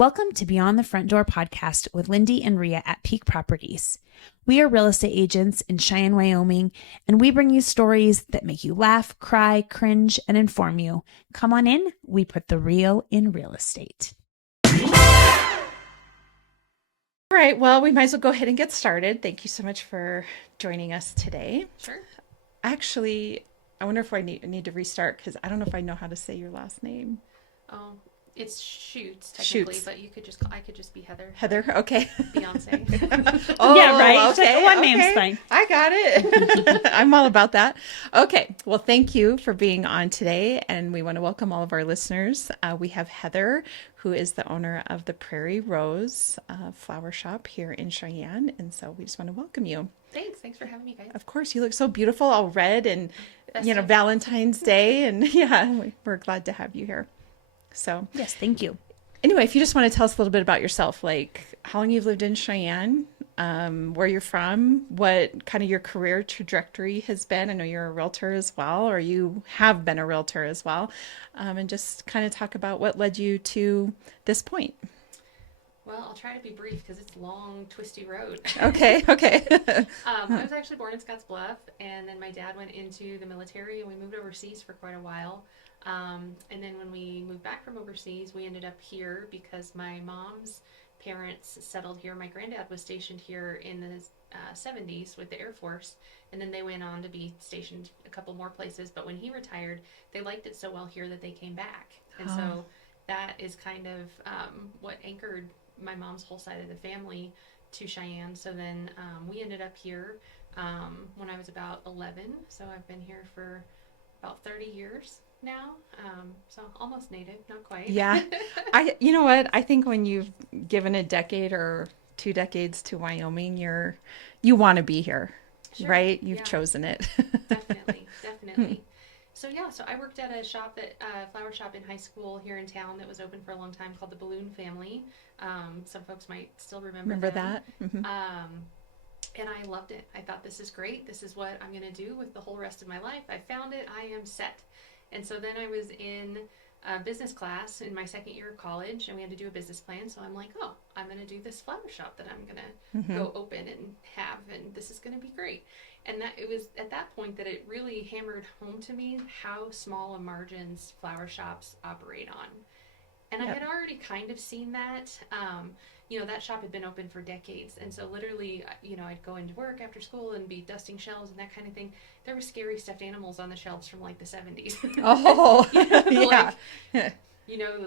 Welcome to Beyond the Front Door podcast with Lindy and Rhea at Peak Properties. We are real estate agents in Cheyenne, Wyoming, and we bring you stories that make you laugh, cry, cringe, and inform you. Come on in. We put the real in real estate. All right, well, we might as well go ahead and get started. Thank you so much for joining us today. Sure. Actually, I wonder if I need to restart because I don't know if I know how to say your last name. Oh, it's Shoots technically, Shoots. but I could just be Heather. Heather, okay. Beyonce. Oh, Yeah, right. Okay, One okay. name's fine. I got it. I'm all about that. Okay, well, thank you for being on today, and we want to welcome all of our listeners. We have Heather, who is the owner of the Prairie Rose flower shop here in Cheyenne, and so we just want to welcome you. Thanks for having me, guys. Of course, you look so beautiful, all red, and Festive. Valentine's Day, and yeah, we're glad to have you here. So, Yes, thank you. anyway, if you just want to tell us a little bit about yourself, like how long you've lived in Cheyenne, where you're from, what kind of your career trajectory has been. I know you're a realtor as well, or you have been a realtor as well, and just kind of talk about what led you to this point. Well, I'll try to be brief because it's a long, twisty road. Okay. I was actually born in Scottsbluff, and then my dad went into the military, and we moved overseas for quite a while. And then when we moved back from overseas, we ended up here because my mom's parents settled here. My granddad was stationed here in the 70s with the Air Force, and then they went on to be stationed a couple more places. But when he retired, they liked it so well here that they came back. And so that is kind of what anchored my mom's whole side of the family to Cheyenne. So then we ended up here when I was about 11. So I've been here for about 30 years now. So almost native, not quite. Yeah. You know what? I think when you've given a decade or 2 decades to Wyoming, you want to be here, Sure. right? You've Yeah. chosen it. Definitely. So I worked at a shop flower shop in high school here in town that was open for a long time called the Balloon Family. Some folks might still remember them. that? Mm-hmm. And I loved it. I thought, this is great. This is what I'm going to do with the whole rest of my life. I found it. I am set. And so then I was in business class in my second year of college, and we had to do a business plan. So I'm like, oh, I'm going to do this flower shop that I'm going to go open and have, and this is going to be great. And that it was at that point that it really hammered home to me how small margins flower shops operate on. And I Yep. had already kind of seen that. That shop had been open for decades. And so literally, I'd go into work after school and be dusting shelves and that kind of thing. There were scary stuffed animals on the shelves from like the 70s. Oh, yeah. yeah.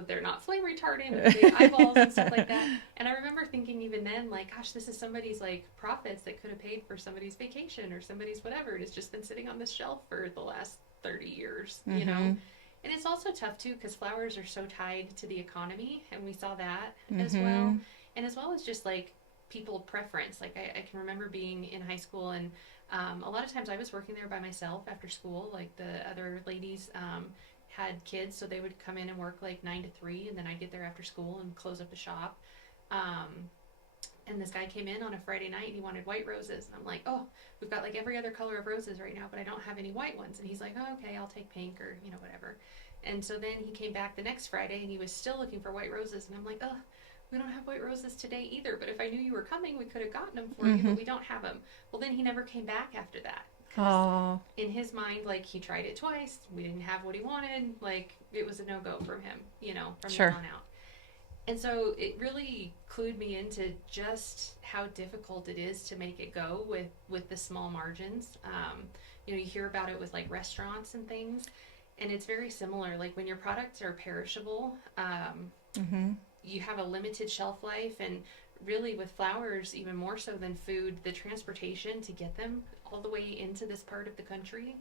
They're not flame retardant with big eyeballs and stuff like that. And I remember thinking even then, like, gosh, this is somebody's like profits that could have paid for somebody's vacation or somebody's whatever. And it's just been sitting on this shelf for the last 30 years, And it's also tough too because flowers are so tied to the economy, and we saw that as well. And as well as just like people preference. Like I can remember being in high school, and a lot of times I was working there by myself after school. Like the other ladies had kids, so they would come in and work like 9 to 3, and then I'd get there after school and close up the shop. And this guy came in on a Friday night and he wanted white roses. And I'm like, oh, we've got like every other color of roses right now, but I don't have any white ones. And he's like, oh, okay, I'll take pink or, whatever. And so then he came back the next Friday and he was still looking for white roses. And I'm like, oh, we don't have white roses today either. But if I knew you were coming, we could have gotten them for you, but we don't have them. Well, then he never came back after that. Oh, In his mind, like, he tried it twice. We didn't have what he wanted. Like, it was a no-go from him, from Sure. then on out. And so it really clued me into just how difficult it is to make it go with the small margins. You hear about it with like restaurants and things, and it's very similar. Like when your products are perishable, you have a limited shelf life, and really with flowers, even more so than food, the transportation to get them all the way into this part of the country,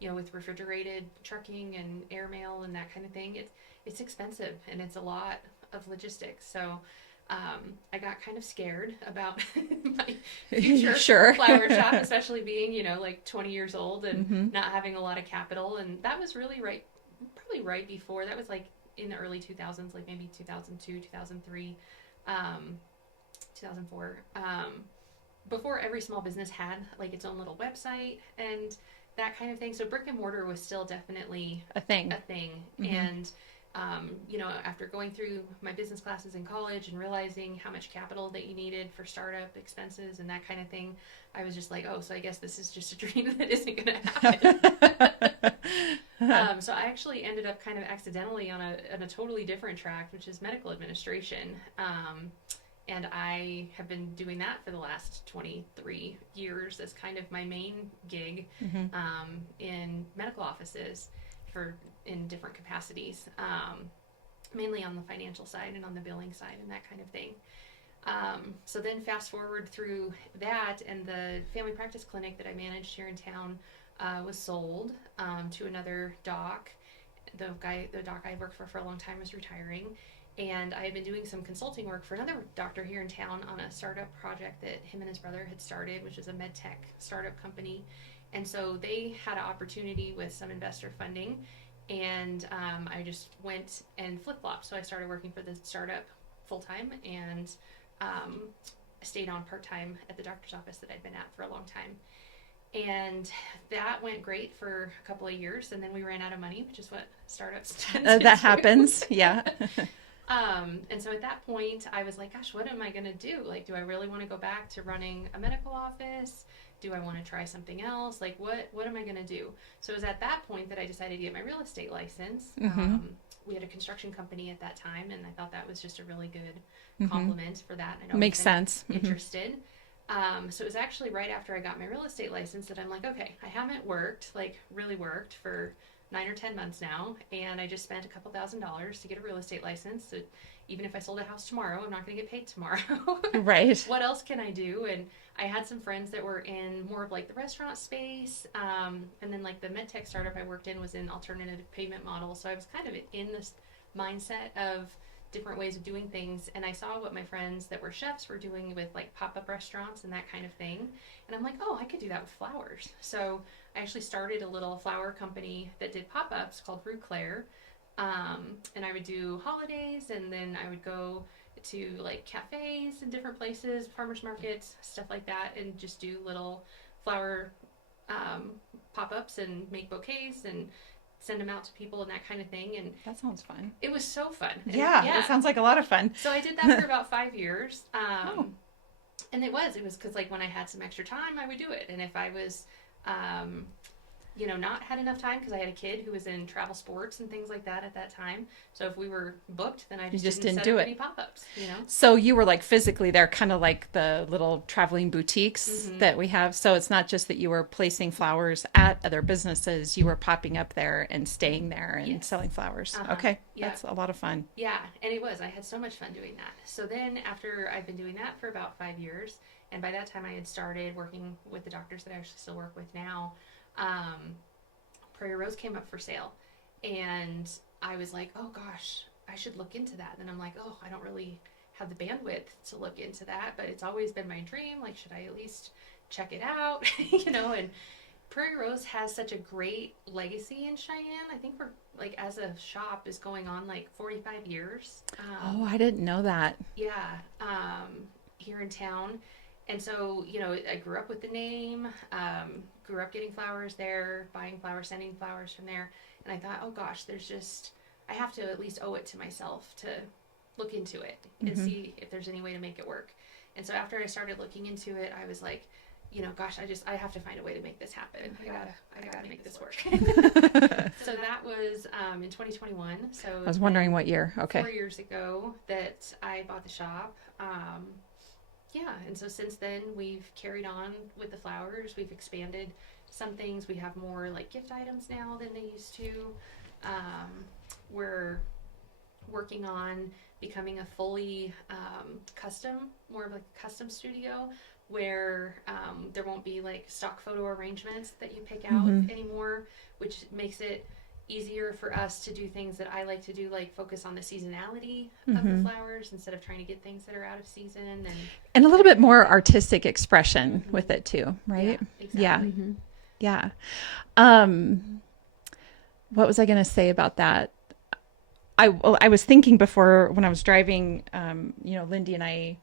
with refrigerated trucking and airmail and that kind of thing, it's expensive and it's a lot of logistics. So I got kind of scared about my future Sure. flower shop, especially being, like 20 years old and not having a lot of capital. And that was really probably right before, that was like in the early 2000s, like maybe 2002, 2003, 2004, before every small business had like its own little website and that kind of thing. So brick and mortar was still definitely A thing. And After going through my business classes in college and realizing how much capital that you needed for startup expenses and that kind of thing, I was just like, oh, so I guess this is just a dream that isn't going to happen. So I actually ended up kind of accidentally on a totally different track, which is medical administration. And I have been doing that for the last 23 years as kind of my main gig in medical offices in different capacities, mainly on the financial side and on the billing side and that kind of thing. So then fast forward through that, and the family practice clinic that I managed here in town was sold to another doc. The doc I worked for a long time was retiring. And I had been doing some consulting work for another doctor here in town on a startup project that him and his brother had started, which is a med tech startup company. And so they had an opportunity with some investor funding, and I just went and flip-flopped. So I started working for the startup full-time and stayed on part-time at the doctor's office that I'd been at for a long time. And that went great for a couple of years, and then we ran out of money, which is what startups tend to that do. happens, yeah. And so at that point, I was like, gosh, what am I going to do? Like, do I really want to go back to running a medical office? Do I want to try something else? Like, what am I going to do? So it was at that point that I decided to get my real estate license. We had a construction company at that time, and I thought that was just a really good compliment for that. And makes sense. Interested. So it was actually right after I got my real estate license that I'm like, okay, I haven't really worked for 9 or 10 months now, and I just spent a couple $1,000s to get a real estate license. So even if I sold a house tomorrow, I'm not going to get paid tomorrow. Right. What else can I do? And I had some friends that were in more of like the restaurant space, and then like the med tech startup I worked in was in alternative payment models. So I was kind of in this mindset of different ways of doing things, and I saw what my friends that were chefs were doing with like pop-up restaurants and that kind of thing, and I'm like, oh, I could do that with flowers. So I actually started a little flower company that did pop-ups called Rue Claire, and I would do holidays, and then I would go to like cafes and different places, farmers markets, stuff like that, and just do little flower pop-ups and make bouquets and send them out to people and that kind of thing. And that sounds fun. It was so fun. Yeah, it sounds like a lot of fun. So I did that for about 5 years. And it was because like when I had some extra time, I would do it. And if I was, not had enough time because I had a kid who was in travel sports and things like that at that time. So if we were booked, then I just didn't do any pop-ups, So you were like physically there, kind of like the little traveling boutiques that we have. So it's not just that you were placing flowers at other businesses, you were popping up there and staying there and selling flowers. Okay. Yeah. That's a lot of fun. Yeah. And it was, I had so much fun doing that. So then after I've been doing that for about 5 years, and by that time I had started working with the doctors that I actually still work with now, Prairie Rose came up for sale, and I was like, oh gosh, I should look into that. And then I'm like, oh, I don't really have the bandwidth to look into that, but it's always been my dream. Like, should I at least check it out? And Prairie Rose has such a great legacy in Cheyenne. I think we're like, as a shop, is going on like 45 years. Oh, I didn't know that. Yeah. Here in town. And so, I grew up with the name, grew up getting flowers there, buying flowers, sending flowers from there. And I thought, oh gosh, I have to at least owe it to myself to look into it and see if there's any way to make it work. And so after I started looking into it, I was like, gosh, I have to find a way to make this happen. I gotta make this work. So that was in 2021. So I was wondering what year. Okay. 4 years ago that I bought the shop. Yeah, and so since then we've carried on with the flowers. We've expanded some things. We have more like gift items now than they used to. We're working on becoming a fully more of a custom studio where there won't be like stock photo arrangements that you pick out anymore, which makes it easier for us to do things that I like to do, like focus on the seasonality of the flowers instead of trying to get things that are out of season, and a little bit more artistic expression with it too, right? Yeah, exactly. Yeah. What was I going to say about that? I was thinking before when I was driving, Lindy and I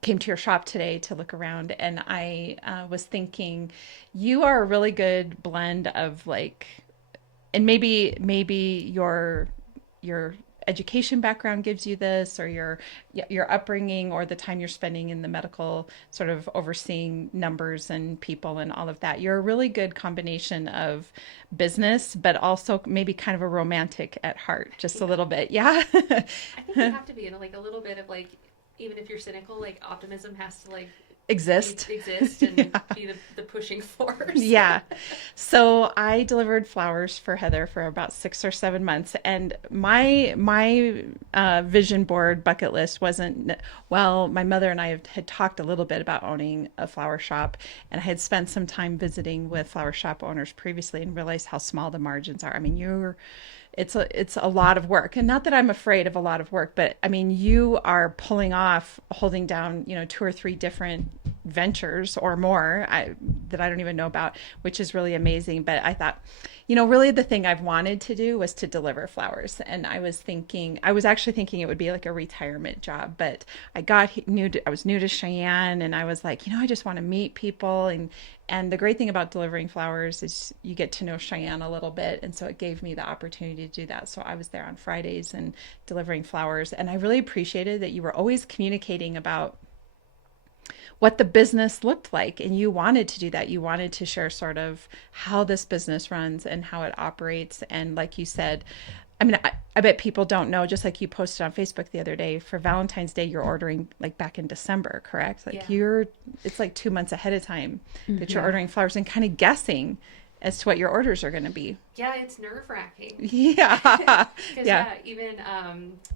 came to your shop today to look around, and I was thinking you are a really good blend of like, and maybe your your education background gives you this, or your upbringing, or the time you're spending in the medical sort of overseeing numbers and people and all of that. You're a really good combination of business, but also maybe kind of a romantic at heart, just a little bit. Yeah. I think you have to be in like a little bit of like, even if you're cynical, like optimism has to like Exist. exist and Yeah. be the pushing force. Yeah. So I delivered flowers for Heather for about 6 or 7 months, and my vision board bucket list wasn't well. My mother and I had talked a little bit about owning a flower shop, and I had spent some time visiting with flower shop owners previously and realized how small the margins are. I mean, it's a lot of work, and not that I'm afraid of a lot of work, but I mean, you are pulling off holding down, 2 or 3 different ventures or more that I don't even know about, which is really amazing. But I thought, really the thing I've wanted to do was to deliver flowers. And I was actually thinking it would be like a retirement job, but I was new to Cheyenne, and I was like, I just want to meet people. And the great thing about delivering flowers is you get to know Cheyenne a little bit. And so it gave me the opportunity to do that. So I was there on Fridays and delivering flowers. And I really appreciated that you were always communicating about what the business looked like, and you wanted to do that. You wanted to share sort of how this business runs and how it operates. And like you said, I mean, I bet people don't know, just like you posted on Facebook the other day, for Valentine's Day you're ordering like back in December, correct? Like it's like 2 months ahead of time that you're ordering flowers and kind of guessing as to what your orders are going to be. Yeah, it's nerve-wracking. Yeah. Because even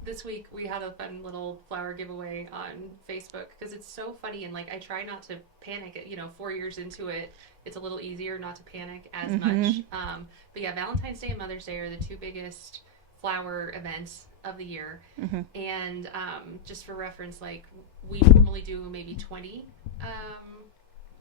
this week we had a fun little flower giveaway on Facebook, because it's so funny, and like I try not to panic. 4 years into it, it's a little easier not to panic as much. But yeah, Valentine's Day and Mother's Day are the 2 biggest flower events of the year. And just for reference, like we normally do maybe 20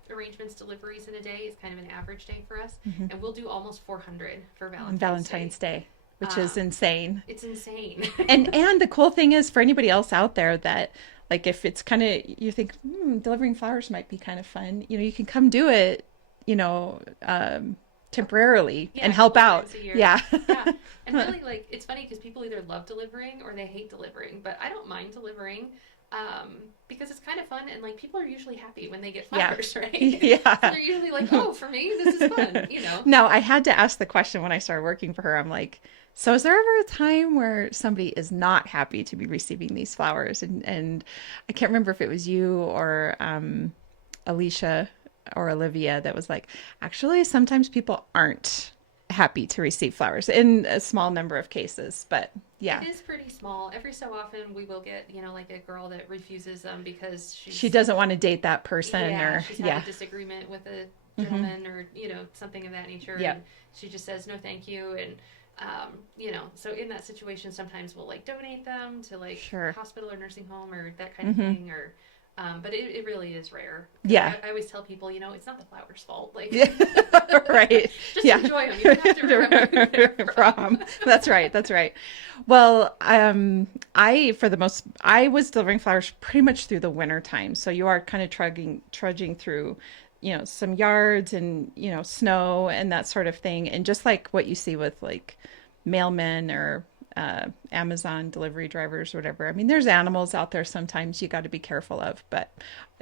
arrangements, deliveries in a day is kind of an average day for us, and we'll do almost 400 for Valentine's Day, which is insane. It's insane. and the cool thing is, for anybody else out there that, like, if it's kind of, you think delivering flowers might be kind of fun, you can come do it, temporarily and help out. Yeah. And really, like, it's funny because people either love delivering or they hate delivering, but I don't mind delivering. Because it's kind of fun, and like people are usually happy when they get flowers, right? Yeah. So they're usually like, "Oh, for me, this is fun," Now, I had to ask the question when I started working for her. I'm like, so is there ever a time where somebody is not happy to be receiving these flowers? And I can't remember if it was you or Alicia or Olivia that was like, actually, sometimes people aren't happy to receive flowers in a small number of cases, but yeah, it is pretty small. Every so often we will get like a girl that refuses them because she doesn't want to date that person, or she's had a disagreement with a gentleman, or something of that nature, and she just says no thank you. And so in that situation sometimes we'll like donate them to like hospital or nursing home or that kind of thing, or but it really is rare. Yeah. I always tell people, it's not the flower's fault. Like, right. Just enjoy them. You don't have to remember who they're from. That's right. That's right. Well, I was delivering flowers pretty much through the winter time. So you are kind of trudging through, some yards and, snow and that sort of thing. And just like what you see with like mailmen or Amazon delivery drivers or whatever. I mean, there's animals out there sometimes you got to be careful of, but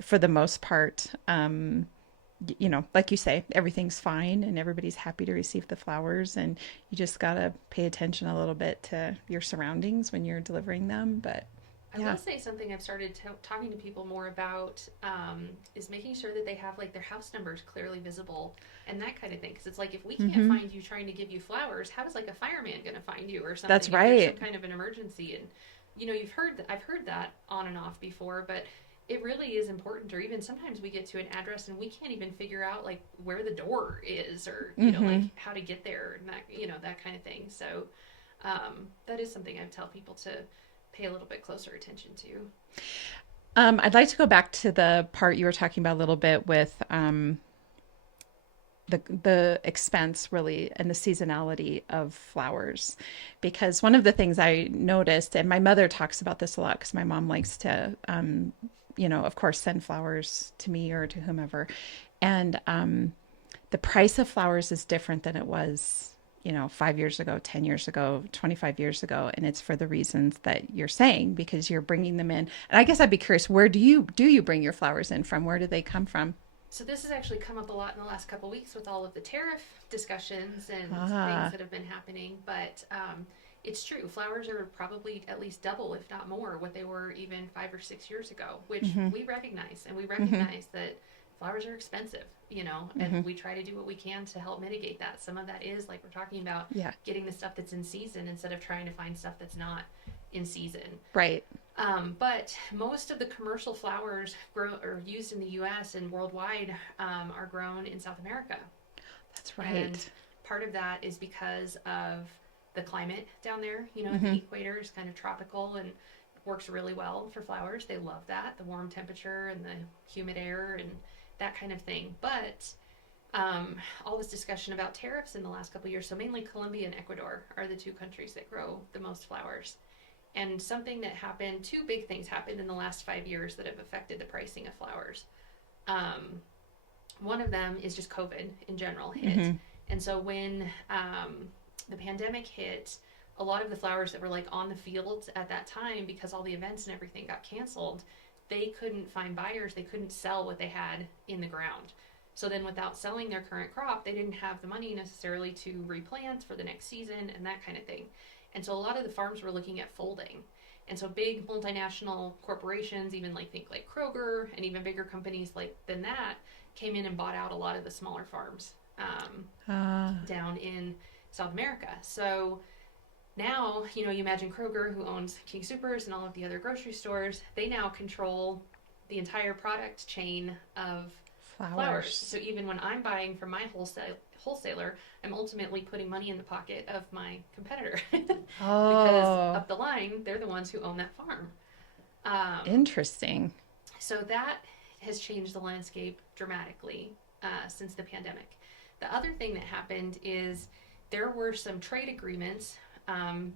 for the most part, like you say, everything's fine and everybody's happy to receive the flowers, and you just got to pay attention a little bit to your surroundings when you're delivering them. But I will say something I've started talking to people more about is making sure that they have like their house numbers clearly visible and that kind of thing. Because it's like, if we can't find you trying to give you flowers, how is like a fireman going to find you or something? That's right. If there's some kind of an emergency. And I've heard that on and off before, but it really is important. Or even sometimes we get to an address and we can't even figure out like where the door is, or like how to get there, and that that kind of thing. So that is something I tell people to pay a little bit closer attention to. I'd like to go back to the part you were talking about a little bit with the expense, really, and the seasonality of flowers, because one of the things I noticed, and my mother talks about this a lot because my mom likes to of course send flowers to me or to whomever, and the price of flowers is different than it was 5 years ago, 10 years ago, 25 years ago. And it's for the reasons that you're saying, because you're bringing them in. And I guess I'd be curious, where do you bring your flowers in from? Where do they come from? So this has actually come up a lot in the last couple of weeks with all of the tariff discussions and things that have been happening. But it's true. Flowers are probably at least double, if not more, what they were even 5 or 6 years ago, which we recognize. And we recognize that flowers are expensive, and we try to do what we can to help mitigate that. Some of that is, like we're talking about, getting the stuff that's in season instead of trying to find stuff that's not in season. Right. But most of the commercial flowers used in the U.S. and worldwide are grown in South America. That's right. And part of that is because of the climate down there. The equator is kind of tropical and works really well for flowers. They love that, the warm temperature and the humid air and that kind of thing. But all this discussion about tariffs in the last couple of years, so mainly Colombia and Ecuador are the two countries that grow the most flowers. And something that happened, two big things happened in the last 5 years that have affected the pricing of flowers. One of them is just COVID in general hit. And so when the pandemic hit, a lot of the flowers that were like on the fields at that time, because all the events and everything got canceled, they couldn't find buyers. They couldn't sell what they had in the ground. So then without selling their current crop, they didn't have the money necessarily to replant for the next season and that kind of thing. And so a lot of the farms were looking at folding. And so big multinational corporations, even think like Kroger and even bigger companies than that, came in and bought out a lot of the smaller farms down in South America. So now, you imagine Kroger, who owns King Soopers and all of the other grocery stores, they now control the entire product chain of flowers. So even when I'm buying from my wholesaler, I'm ultimately putting money in the pocket of my competitor. Because up the line, they're the ones who own that farm. Interesting. So that has changed the landscape dramatically since the pandemic. The other thing that happened is there were some trade agreements,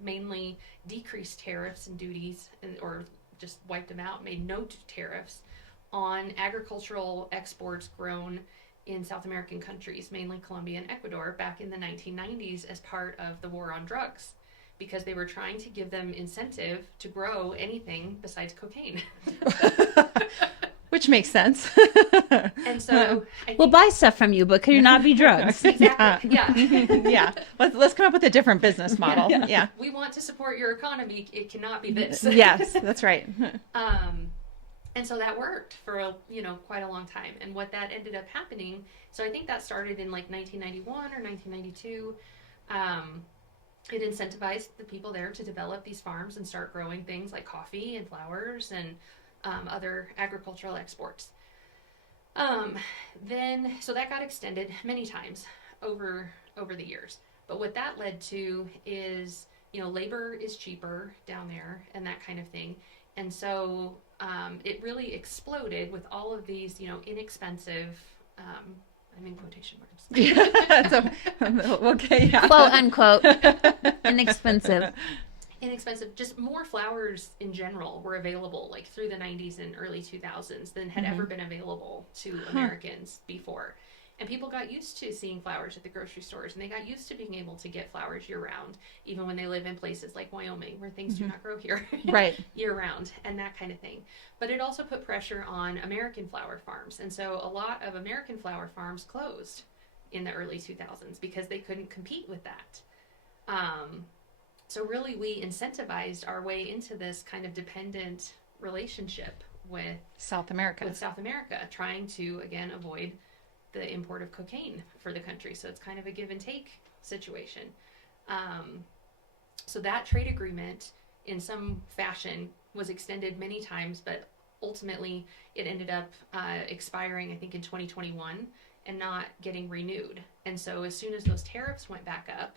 mainly decreased tariffs and duties, or just wiped them out, made no tariffs on agricultural exports grown in South American countries, mainly Colombia and Ecuador, back in the 1990s as part of the war on drugs, because they were trying to give them incentive to grow anything besides cocaine. Which makes sense. And so we'll buy stuff from you, but could it not be drugs? Exactly. Yeah. Yeah. Let's come up with a different business model. Yeah. We want to support your economy. It cannot be this. Yes, that's right. And so that worked for quite a long time. And what that ended up happening, so I think that started in 1991 or 1992. It incentivized the people there to develop these farms and start growing things like coffee and flowers and other agricultural exports. So that got extended many times over the years. But what that led to is, labor is cheaper down there and that kind of thing. And so it really exploded with all of these, inexpensive, I'm in quotation marks. So, okay, yeah. Quote unquote, inexpensive, just more flowers in general were available through the 90s and early 2000s than had ever been available to Americans before. And people got used to seeing flowers at the grocery stores, and they got used to being able to get flowers year-round, even when they live in places like Wyoming, where things do not grow here right, year-round, and that kind of thing. But it also put pressure on American flower farms, and so a lot of American flower farms closed in the early 2000s because they couldn't compete with that. So really, we incentivized our way into this kind of dependent relationship with South America, trying to, again, avoid the import of cocaine for the country. So it's kind of a give and take situation. So that trade agreement in some fashion was extended many times, but ultimately it ended up expiring, I think, in 2021 and not getting renewed. And so as soon as those tariffs went back up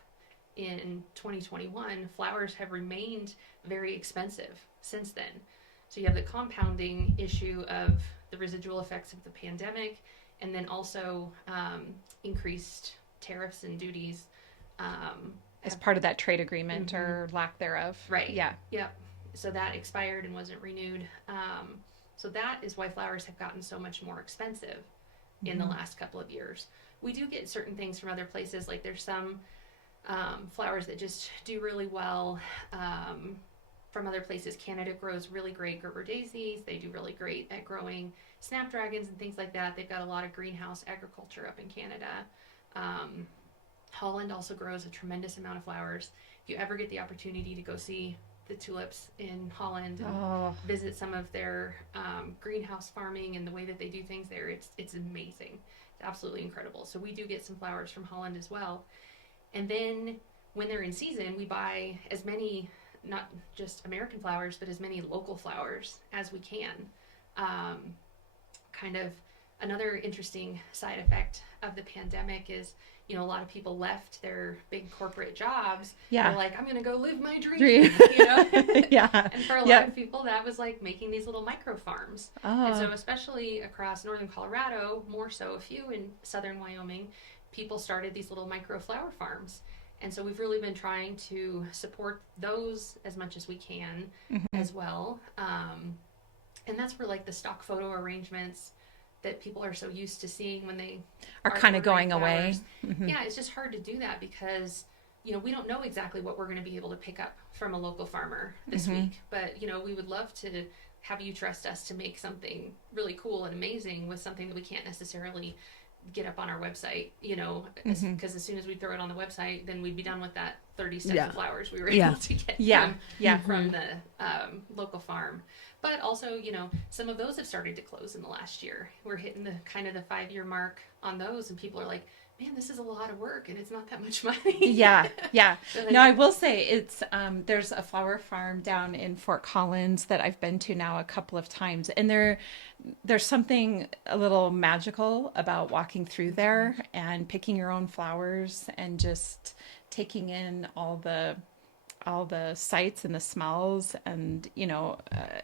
in 2021, flowers have remained very expensive since then. So you have the compounding issue of the residual effects of the pandemic, and then also increased tariffs and duties. As part of that trade agreement or lack thereof. Right. Yeah. Yep. So that expired and wasn't renewed. So that is why flowers have gotten so much more expensive in the last couple of years. We do get certain things from other places. There's some flowers that just do really well. From other places, Canada grows really great Gerber daisies. They do really great at growing snapdragons and things like that. They've got a lot of greenhouse agriculture up in Canada. Holland also grows a tremendous amount of flowers. If you ever get the opportunity to go see the tulips in Holland and visit some of their greenhouse farming and the way that they do things there, it's amazing. It's absolutely incredible. So we do get some flowers from Holland as well. And then when they're in season, we buy as many, not just American flowers, but as many local flowers as we can. Kind of another interesting side effect of the pandemic is, you know, a lot of people left their big corporate jobs. Yeah. They're like, I'm going to go live my dream, you know? Yeah. And for a lot of people, that was like making these little micro farms. And so especially across northern Colorado, more so a few in southern Wyoming, people started these little micro flower farms. And so we've really been trying to support those as much as we can as well. And that's where like the stock photo arrangements that people are so used to seeing when they are kind of going away. Yeah, it's just hard to do that because, you know, we don't know exactly what we're going to be able to pick up from a local farmer this week. But, you know, we would love to have you trust us to make something really cool and amazing with something that we can't necessarily get up on our website, you know, because as soon as we throw it on the website, then we'd be done with that 30 steps of flowers we were able to get from the local farm. But also, you know, some of those have started to close in the last year. We're hitting the kind of the 5-year mark on those, and people are like, man, this is a lot of work and it's not that much money. So no, I will say it's there's a flower farm down in Fort Collins that I've been to now a couple of times, and there's something a little magical about walking through there and picking your own flowers and just taking in all the sights and the smells and, you know,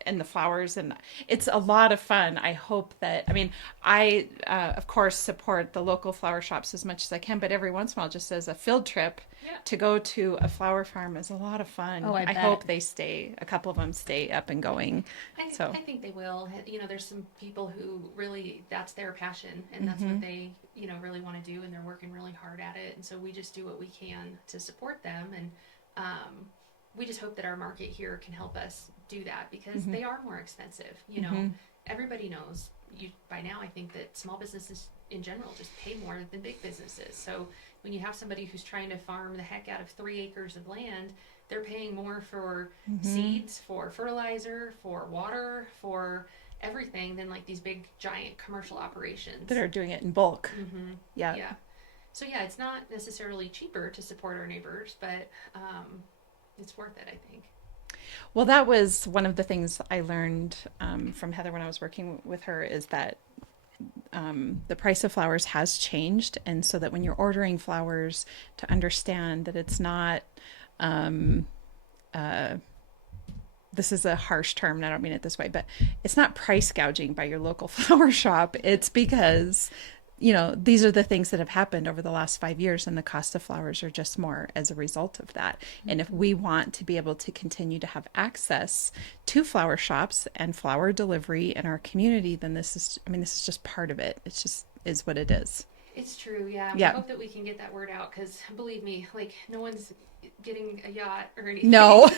and the flowers. And it's a lot of fun. I hope that, I mean, I, of course, support the local flower shops as much as I can, but every once in a while, just as a field trip to go to a flower farm is a lot of fun. Oh, I bet. hope they a couple of them stay up and going. I think they will. You know, there's some people who really, that's their passion and that's what they, you know, really want to do, and they're working really hard at it. And so we just do what we can to support them. And we just hope that our market here can help us do that because they are more expensive. You know, everybody knows by now, I think that small businesses in general just pay more than big businesses. So when you have somebody who's trying to farm the heck out of 3 acres of land, they're paying more for seeds, for fertilizer, for water, for everything than like these big giant commercial operations that are doing it in bulk. Yeah. So yeah, it's not necessarily cheaper to support our neighbors, but it's worth it, I think. Well, that was one of the things I learned from Heather when I was working with her, is that the price of flowers has changed. And so that when you're ordering flowers, to understand that it's not, this is a harsh term and I don't mean it this way, but it's not price gouging by your local flower shop. It's because, you know, these are the things that have happened over the last 5 years, and the cost of flowers are just more as a result of that. And if we want to be able to continue to have access to flower shops and flower delivery in our community, then this is just part of it. It's just is what it is. It's true. Yeah. We hope that we can get that word out, because believe me, like, no one's getting a yacht or anything. No.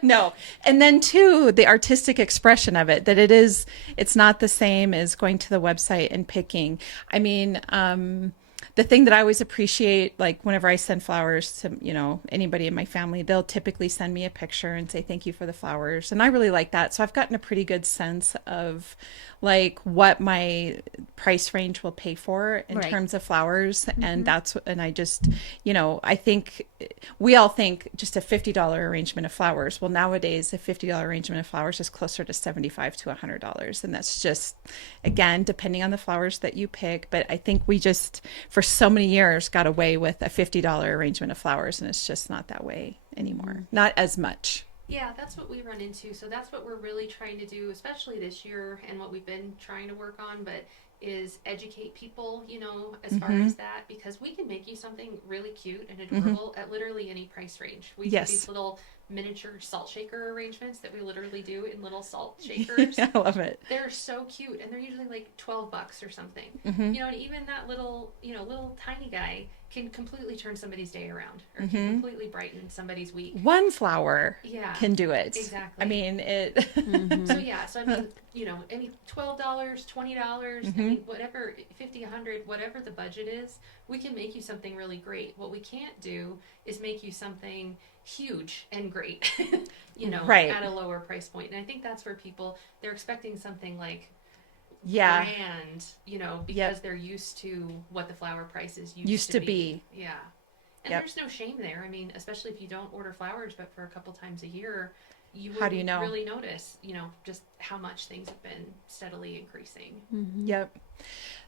No. And then too, the artistic expression of it, that it's not the same as going to the website and picking. I mean, the thing that I always appreciate, like whenever I send flowers to, you know, anybody in my family, they'll typically send me a picture and say, thank you for the flowers. And I really like that. So I've gotten a pretty good sense of like what my price range will pay for in terms of flowers. And I just, you know, I think we all think just a $50 arrangement of flowers. Well, nowadays a $50 arrangement of flowers is closer to $75 to $100. And that's just, again, depending on the flowers that you pick. But I think we just, for so many years, got away with a $50 arrangement of flowers, and it's just not that way anymore. Not as much. Yeah, that's what we run into. So that's what we're really trying to do, especially this year, and what we've been trying to work on, but is educate people, you know, as far as that, because we can make you something really cute and adorable at literally any price range. We do these little miniature salt shaker arrangements that we literally do in little salt shakers. I love it. They're so cute, and they're usually like $12 or something. You know, and even that little tiny guy can completely turn somebody's day around, or can completely brighten somebody's week. One flower Yeah, can do it. exactly. I mean, it. So I mean, any $12, $20, I mean, whatever, 50, 100, whatever the budget is, we can make you something really great. What we can't do is make you something huge and great, Right. at a lower price point. And I think that's where they're expecting something like Yeah. brand, because they're used to what the flower prices Used to be. Yeah. And there's no shame there. I mean, especially if you don't order flowers, but for a couple times a year, you How do you wouldn't know? really notice, just how much things have been steadily increasing. Yep.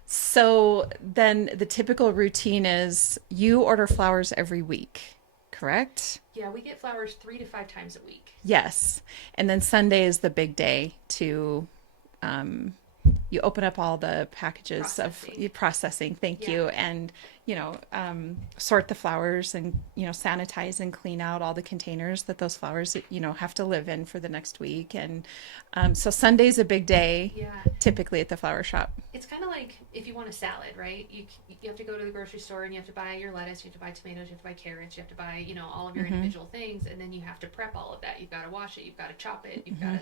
So then the typical routine is you order flowers every week, correct? Yeah, we get flowers 3 to 5 times a week. Yes. And then Sunday is the big day to you open up all the packages of processing. Thank you. And, sort the flowers and, sanitize and clean out all the containers that those flowers, have to live in for the next week. And so Sunday's a big day, typically at the flower shop. It's kind of like if you want a salad, right? You have to go to the grocery store and you have to buy your lettuce, you have to buy tomatoes, you have to buy carrots, you have to buy, all of your individual things. And then you have to prep all of that. You've got to wash it. You've got to chop it. You've got to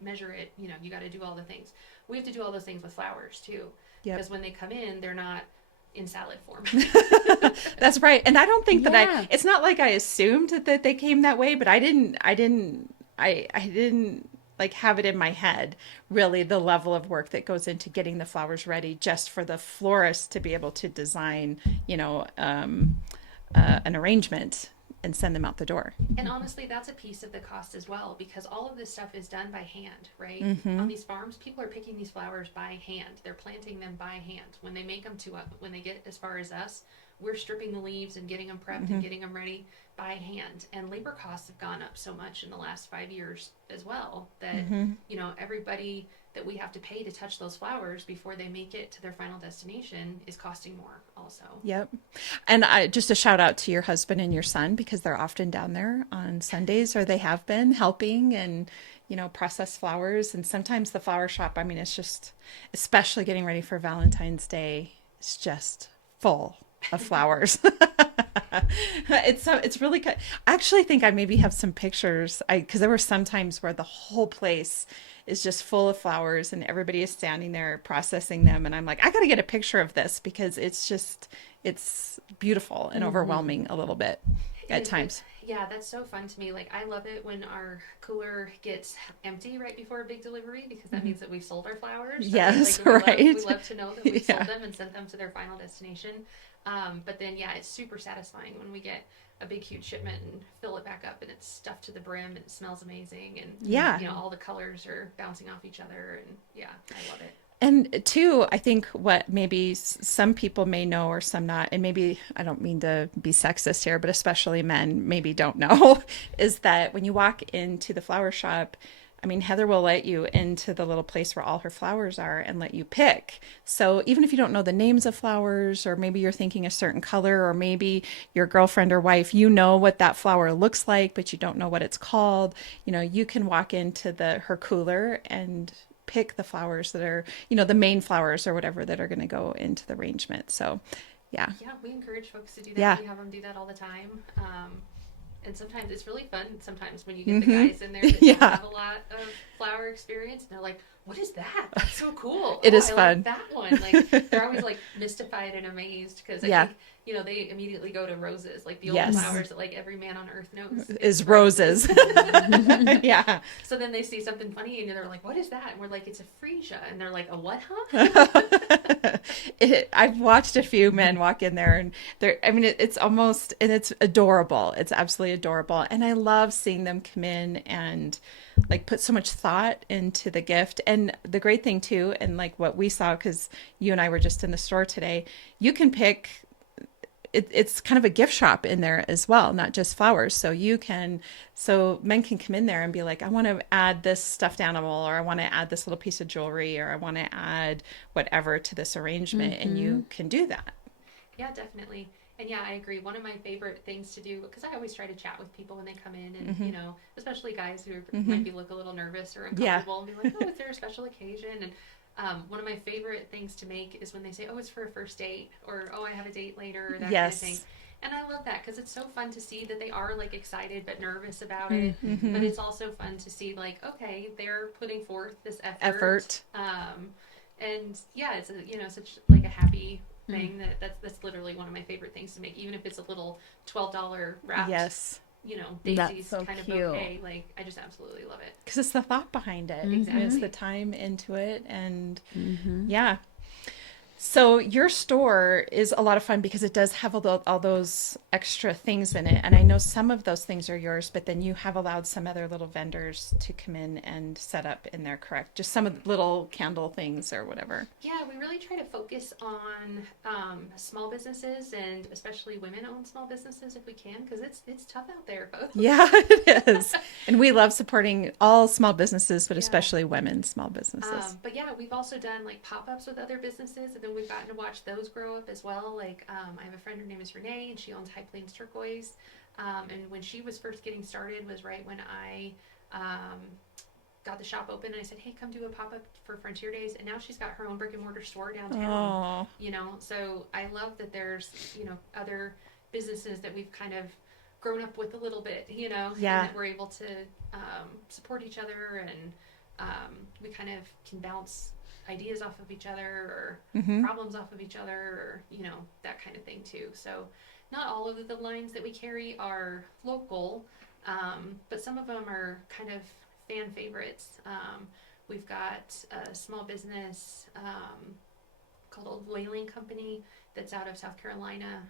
measure it. You got to do all the things. We have to do all those things with flowers too. Because when they come in, they're not in salad form. That's right. And I don't think that it's not like I assumed that they came that way, but I didn't like have it in my head, really, the level of work that goes into getting the flowers ready just for the florist to be able to design, an arrangement and send them out the door. And honestly, that's a piece of the cost as well, because all of this stuff is done by hand, right? On these farms, people are picking these flowers by hand. They're planting them by hand. When they make them when they get as far as us, we're stripping the leaves and getting them prepped and getting them ready by hand. And labor costs have gone up so much in the last 5 years as well that, everybody that we have to pay to touch those flowers before they make it to their final destination is costing more also. Yep. And just a shout out to your husband and your son, because they're often down there on Sundays, or they have been helping and, process flowers. And sometimes the flower shop, I mean, it's just, especially getting ready for Valentine's Day, it's just full of flowers. It's really good. I actually think I maybe have some pictures, because there were some times where the whole place is just full of flowers and everybody is standing there processing them, and I'm like, I got to get a picture of this, because it's beautiful and overwhelming a little bit at times. Yeah, that's so fun to me. Like, I love it when our cooler gets empty right before a big delivery, because that means that we've sold our flowers. Yes, like, we right. love to know that we've sold them and sent them to their final destination. But then, it's super satisfying when we get a big, huge shipment and fill it back up and it's stuffed to the brim and it smells amazing. And, all the colors are bouncing off each other. And I love it. And two, I think what maybe some people may know or some not, and maybe I don't mean to be sexist here, but especially men maybe don't know, is that when you walk into the flower shop, I mean, Heather will let you into the little place where all her flowers are and let you pick. So even if you don't know the names of flowers, or maybe you're thinking a certain color, or maybe your girlfriend or wife, what that flower looks like, but you don't know what it's called, you can walk into her cooler and pick the flowers that are, the main flowers or whatever that are going to go into the arrangement. So, yeah. Yeah, we encourage folks to do that. Yeah. We have them do that all the time. And sometimes it's really fun. Sometimes when you get the guys in there that don't have a lot of flower experience, and they're like, "What is that? That's so cool! It is I fun. Like that one." Like, they're always like mystified and amazed, because I think they immediately go to roses, like the old flowers that like every man on earth knows is roses. Yeah. So then they see something funny and they're like, "What is that?" And we're like, "It's a freesia," and they're like, "A what, huh?" I've watched a few men walk in there, and it's almost, and it's adorable. It's absolutely adorable. And I love seeing them come in and like put so much thought into the gift. And the great thing too, and like what we saw, because you and I were just in the store today, you can pick, it's kind of a gift shop in there as well, not just flowers. So men can come in there and be like, I want to add this stuffed animal, or I want to add this little piece of jewelry, or I want to add whatever to this arrangement. And you can do that. Yeah, definitely. And I agree. One of my favorite things to do, because I always try to chat with people when they come in, and especially guys who might look a little nervous or uncomfortable, and be like, "Oh, is there a special occasion?" And One of my favorite things to make is when they say, oh, it's for a first date, or oh, I have a date later, or that kind of thing. And I love that because it's so fun to see that they are like excited but nervous about it. But it's also fun to see like, okay, they're putting forth this effort. And yeah, it's such like a happy thing that's literally one of my favorite things to make, even if it's a little $12 wrapped. Yes. Daisies kind of bouquet. Like, I just absolutely love it. Because it's the thought behind it. Exactly. It's the time into it. And yeah. So your store is a lot of fun because it does have all those extra things in it. And I know some of those things are yours, but then you have allowed some other little vendors to come in and set up in there, correct? Just some of the little candle things or whatever. Yeah, we really try to focus on small businesses, and especially women-owned small businesses if we can, because it's tough out there, both. Yeah, it is. And we love supporting all small businesses, but especially women's small businesses. But yeah, we've also done like pop-ups with other businesses, and then we've gotten to watch those grow up as well. Like I have a friend, her name is Renee, and she owns High Plains Turquoise. And when she was first getting started was right when I got the shop open, and I said, hey, come do a pop-up for Frontier Days. And now she's got her own brick and mortar store downtown. So I love that there's other businesses that we've kind of grown up with a little bit, and that we're able to support each other, and we kind of can bounce ideas off of each other, or problems off of each other, or that kind of thing too. So not all of the lines that we carry are local, but some of them are kind of fan favorites. We've got a small business called Old Whaling Company that's out of South Carolina.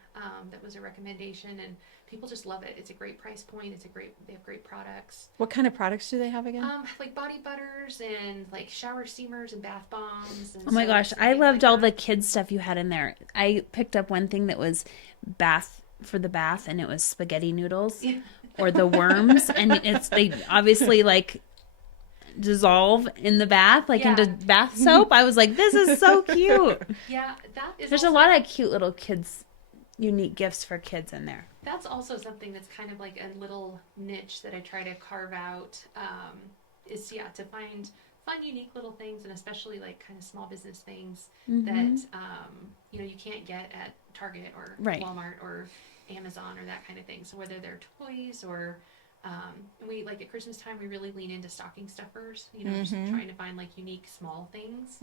That was a recommendation, and people just love it. It's a great price point. They have great products. What kind of products do they have again? Like body butters and like shower steamers and bath bombs. And oh my gosh, I loved all the kids stuff you had in there. I picked up one thing that was bath for the bath, and it was spaghetti noodles or the worms, and they obviously like dissolve in the bath into bath soap. I was like, this is so cute. Yeah, that is. There's a lot of cute little kids, unique gifts for kids in there. That's also something that's kind of like a little niche that I try to carve out, is to find fun, unique little things, and especially like kind of small business things that you can't get at Target or Walmart or Amazon or that kind of thing. So whether they're toys or we like at Christmas time, we really lean into stocking stuffers, just trying to find like unique small things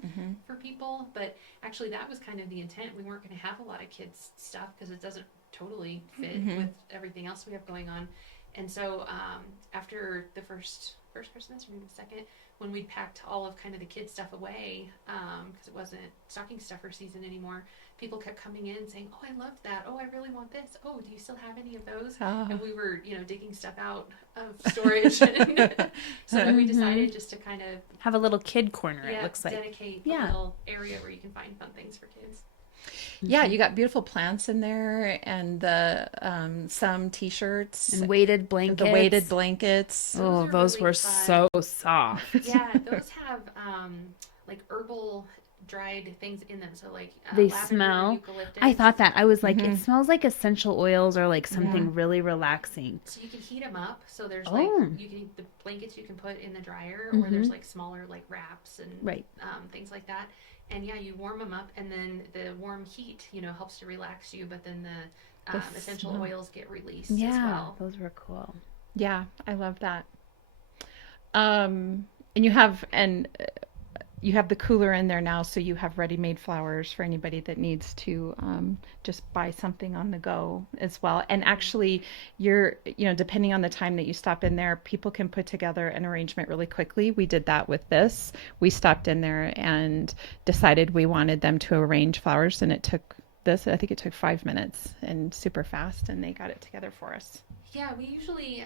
for people. But actually that was kind of the intent. We weren't going to have a lot of kids stuff because it doesn't totally fit with everything else we have going on. And so after the first Christmas, or maybe the second, when we packed all of kind of the kids stuff away, because it wasn't stocking stuffer season anymore, people kept coming in saying, oh, I loved that. Oh, I really want this. Oh, do you still have any of those? And we were, digging stuff out of storage. So then we decided just to kind of have a little kid corner, it looks like. Dedicate a little area where you can find fun things for kids. Yeah, you got beautiful plants in there, and the some t-shirts and weighted blankets. The weighted blankets. Those were so soft. Yeah, those have like herbal dried things in them, so like they smell. Eucalyptus. I thought that. I was like, it smells like essential oils or like something really relaxing. So you can heat them up. So there's like the blankets you can put in the dryer, or there's like smaller like wraps and things like that. And yeah, you warm them up, and then the warm heat, helps to relax you. But then the essential oils get released as well. Those were cool. Yeah, I love that. And you have the cooler in there now, so you have ready-made flowers for anybody that needs to just buy something on the go as well. And actually, depending on the time that you stop in there, people can put together an arrangement really quickly. We did that with this. We stopped in there and decided we wanted them to arrange flowers, and I think it took 5 minutes and super fast, and they got it together for us. Yeah, we usually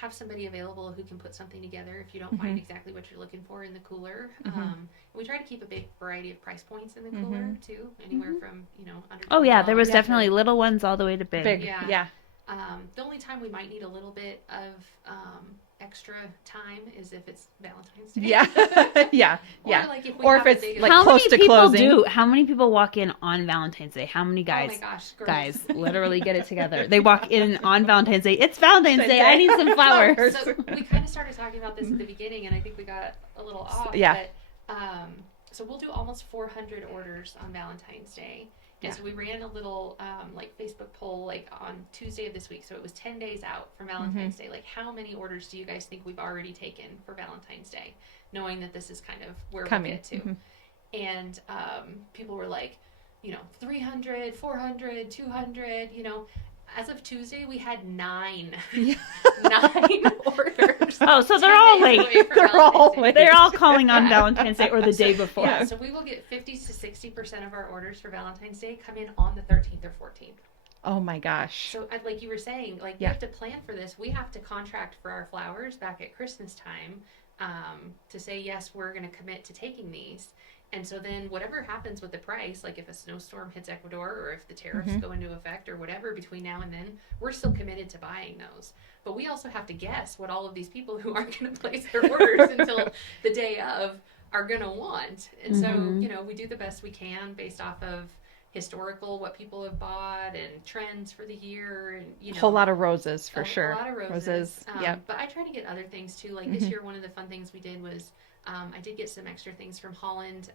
have somebody available who can put something together if you don't find exactly what you're looking for in the cooler. We try to keep a big variety of price points in the cooler too, anywhere from under. Oh yeah, there was definitely little ones all the way to big. Yeah. The only time we might need a little bit of extra time is if it's Valentine's Day. Yeah. Or if it's like close to closing. How many people walk in on Valentine's Day? How many guys? Oh my gosh, guys literally get it together. They walk in on Valentine's Day. It's Valentine's Day. I need some flowers. So we kind of started talking about this at the beginning, and I think we got a little off. Yeah. But, so we'll do almost 400 orders on Valentine's Day. And so we ran a little like Facebook poll like on Tuesday of this week. So it was 10 days out from Valentine's Day. Like, how many orders do you guys think we've already taken for Valentine's Day, knowing that this is kind of where we'll get to? And people were like, 300, 400, 200, as of Tuesday, we had 9 orders. Oh, so they're all late. They're all calling on Valentine's Day or the day before. Yeah, so we will get 50 to 60% of our orders for Valentine's Day come in on the 13th or 14th. Oh my gosh. So like you were saying, like we have to plan for this. We have to contract for our flowers back at Christmas time to say, yes, we're going to commit to taking these. And so then whatever happens with the price, like if a snowstorm hits Ecuador or if the tariffs go into effect or whatever between now and then, we're still committed to buying those. But we also have to guess what all of these people who aren't going to place their orders until the day of are going to want. And so, we do the best we can based off of historical, what people have bought and trends for the year. And, a whole lot of roses for sure. A lot of roses. But I try to get other things too. Like this year, one of the fun things we did was I did get some extra things from Holland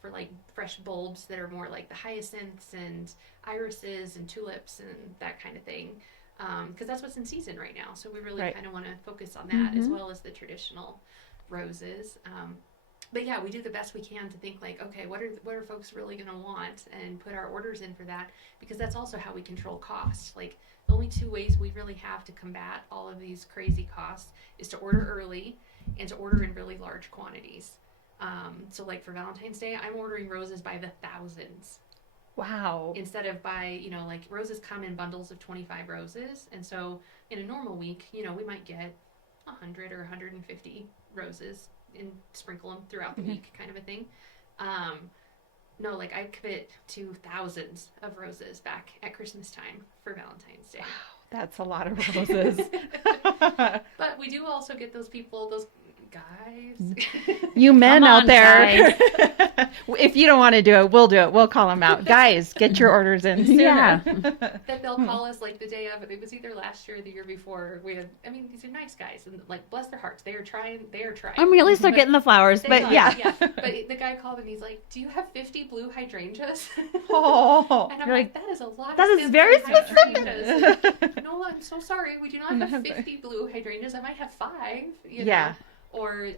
for like fresh bulbs that are more like the hyacinths and irises and tulips and that kind of thing. Because that's what's in season right now. So we really kind of want to focus on that as well as the traditional roses. But yeah, we do the best we can to think like, okay, what are folks really going to want and put our orders in for that, because that's also how we control costs. Like the only 2 ways we really have to combat all of these crazy costs is to order early and to order in really large quantities. So like for Valentine's Day, I'm ordering roses by the thousands. Wow. Instead of by, like roses come in bundles of 25 roses. And so in a normal week, we might get 100 or 150 roses and sprinkle them throughout the week kind of a thing. No, like I commit to thousands of roses back at Christmas time for Valentine's Day. Wow, that's a lot of roses. But we do also get those people, those guys. You men out there. If you don't want to do it, we'll do it. We'll call them out. Guys, get your orders in sooner. Yeah. That they'll call us like the day of, it was either last year or the year before. These are nice guys and like bless their hearts. They are trying. I mean, at least they're getting the flowers, but yeah. But the guy called and he's like, "Do you have 50 blue hydrangeas?" Oh, and I'm like, that is a lot. That is very specific. No, I'm so sorry. We do not have 50 blue hydrangeas. I might have 5. Yeah. Or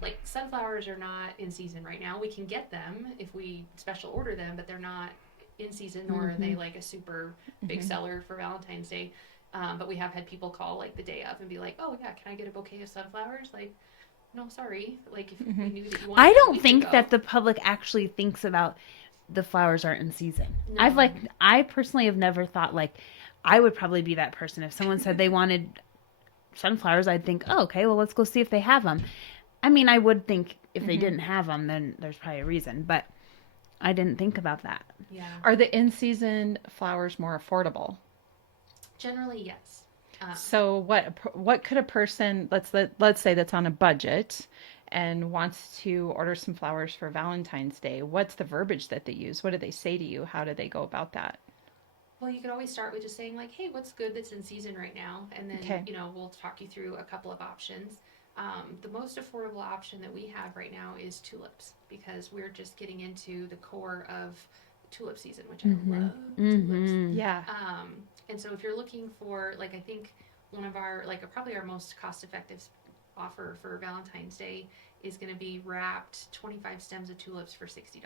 like sunflowers are not in season right now. We can get them if we special order them, but they're not in season, nor are they like a super big seller for Valentine's Day. But we have had people call like the day of and be like, "Oh yeah, can I get a bouquet of sunflowers?" Like, no, sorry. Like if we knew that you wanted. I don't think that the public actually thinks about the flowers aren't in season. No. I personally have never thought like I would probably be that person if someone said they wanted sunflowers. I'd think, oh, okay, well, let's go see if they have them. I mean, I would think if they didn't have them, then there's probably a reason, but I didn't think about that. Yeah. Are the in-season flowers more affordable? Generally, yes. So what could a person, let's say that's on a budget and wants to order some flowers for Valentine's Day, what's the verbiage that they use? What do they say to you? How do they go about that? Well, you could always start with just saying like, "Hey, what's good that's in season right now?" And then, we'll talk you through a couple of options. The most affordable option that we have right now is tulips, because we're just getting into the core of tulip season, which I love tulips. Yeah. And so if you're looking for, like, I think one of our, like, probably our most cost-effective offer for Valentine's Day is going to be wrapped 25 stems of tulips for $60.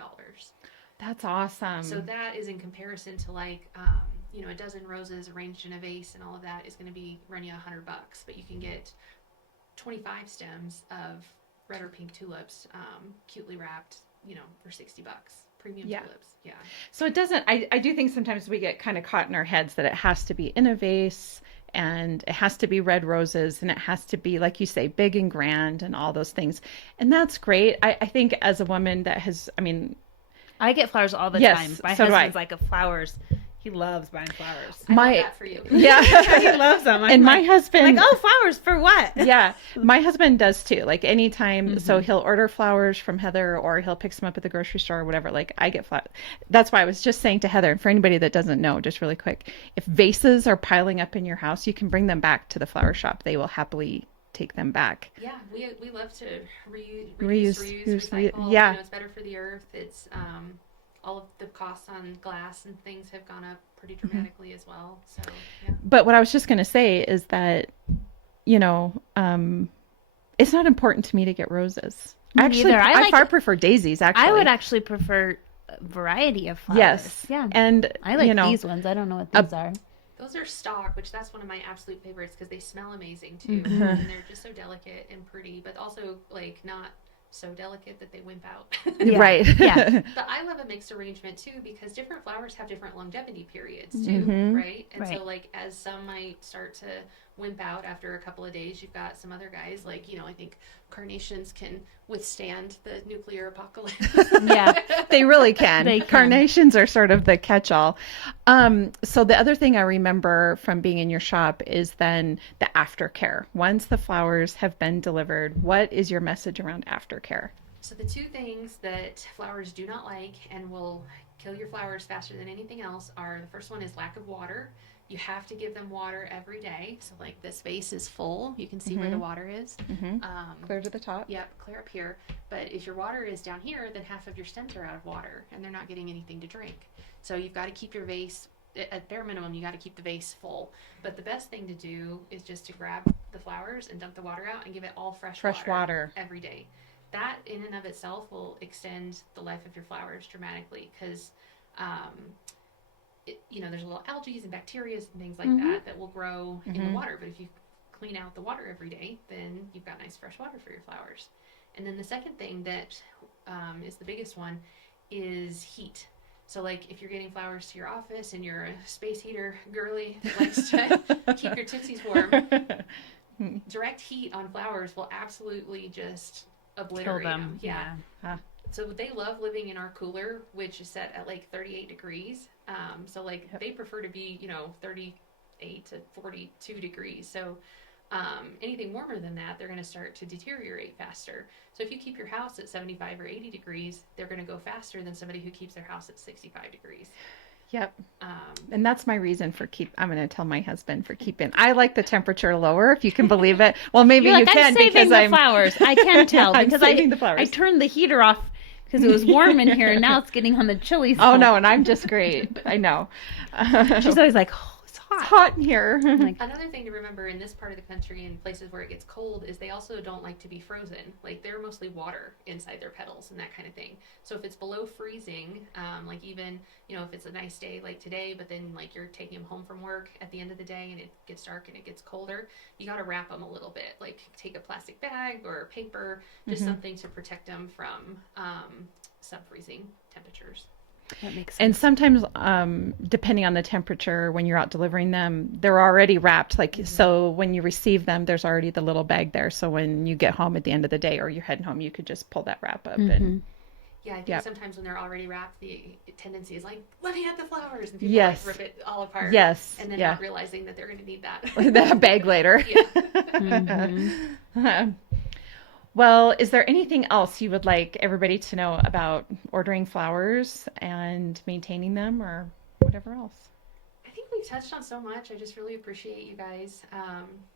That's awesome. So that is in comparison to like, a dozen roses arranged in a vase and all of that is going to be run you $100, but you can get 25 stems of red or pink tulips, cutely wrapped, for $60. Premium tulips. Yeah. So it doesn't, I do think sometimes we get kind of caught in our heads that it has to be in a vase and it has to be red roses and it has to be, like you say, big and grand and all those things. And that's great. I think as a woman that has, I get flowers all the time. My husband's like a flowers. He loves buying flowers. I love that for you. Yeah. He loves them. And my husband. Like, oh, flowers for what? Yeah. My husband does too. Like anytime. So he'll order flowers from Heather or he'll pick some up at the grocery store or whatever. Like I get flowers. That's why I was just saying to Heather, and for anybody that doesn't know, just really quick, if vases are piling up in your house, you can bring them back to the flower shop. They will happily take them back. Yeah, we love to reuse, Reuse, recycle. yeah. You know, it's better for the earth. It's all of the costs on glass and things have gone up pretty dramatically as well. So yeah. But what I was just going to say is that, you know, it's not important to me to get roses. Me Actually, neither. I far prefer daisies, actually. I would actually prefer a variety of flowers. Yes. Yeah. And I like you know, these ones. I don't know what these are. Those are stock, which that's one of my absolute favorites because they smell amazing too, and they're just so delicate and pretty, but also like not so delicate that they wimp out. Yeah. Right. Yeah. But I love a mixed arrangement too because different flowers have different longevity periods too, right? And so like as some might start to wimp out after a couple of days, you've got some other guys like, you know, I think carnations can withstand the nuclear apocalypse. Yeah. They really can. They can. Carnations are sort of the catch-all. So the other thing I remember from being in your shop is then the aftercare. Once the flowers have been delivered, what is your message around aftercare? So the two things that flowers do not like and will kill your flowers faster than anything else are, the first one is lack of water. You have to give them water every day. So like this vase is full. You can see where the water is. Clear to the top. Yep, clear up here. But if your water is down here, then half of your stems are out of water and they're not getting anything to drink. So you've got to keep your vase, at bare minimum, you got to keep the vase full. But the best thing to do is just to grab the flowers and dump the water out and give it all fresh water every day. That in and of itself will extend the life of your flowers dramatically because you know, there's little algae and bacteria and things like that will grow in the water. But if you clean out the water every day, then you've got nice fresh water for your flowers. And then the second thing that is the biggest one is heat. So like if you're getting flowers to your office and you're a space heater girly that likes to keep your tootsies warm, direct heat on flowers will absolutely just obliterate them. Yeah. Huh. So they love living in our cooler, which is set at like 38 degrees. So like they prefer to be, you know, 38 to 42 degrees. So anything warmer than that, they're going to start to deteriorate faster. So if you keep your house at 75 or 80 degrees, they're going to go faster than somebody who keeps their house at 65 degrees. Yep. And that's my reason for I'm going to tell my husband for keeping. I like the temperature lower, if you can believe it. Well, maybe You're you like, can I'm saving because the flowers. I can tell I'm because saving the flowers. I turned the heater off because it was warm in here and now it's getting on the chilly side. Oh no, and I'm just great. I know. She's always like, oh, it's hot. It's hot in here. Like, Another thing to remember in this part of the country and places where it gets cold is they also don't like to be frozen. Like they're mostly water inside their petals and that kind of thing. So if it's below freezing, like even, you know, if it's a nice day like today, but then like you're taking them home from work at the end of the day and it gets dark and it gets colder, you got to wrap them a little bit. Like take a plastic bag or paper, just something to protect them from sub-freezing temperatures. that makes sense. And sometimes, depending on the temperature, when you're out delivering them, they're already wrapped. Like, so when you receive them, there's already the little bag there. So when you get home at the end of the day or you're heading home, you could just pull that wrap up. And Yeah, I think Yep. sometimes when they're already wrapped, the tendency is like, let me add the flowers. And people Yes. like rip it all apart. Yes, And then yeah. not realizing that they're going to need that. that bag later. Yeah. Well, is there anything else you would like everybody to know about ordering flowers and maintaining them or whatever else? I think we've touched on so much. I just really appreciate you guys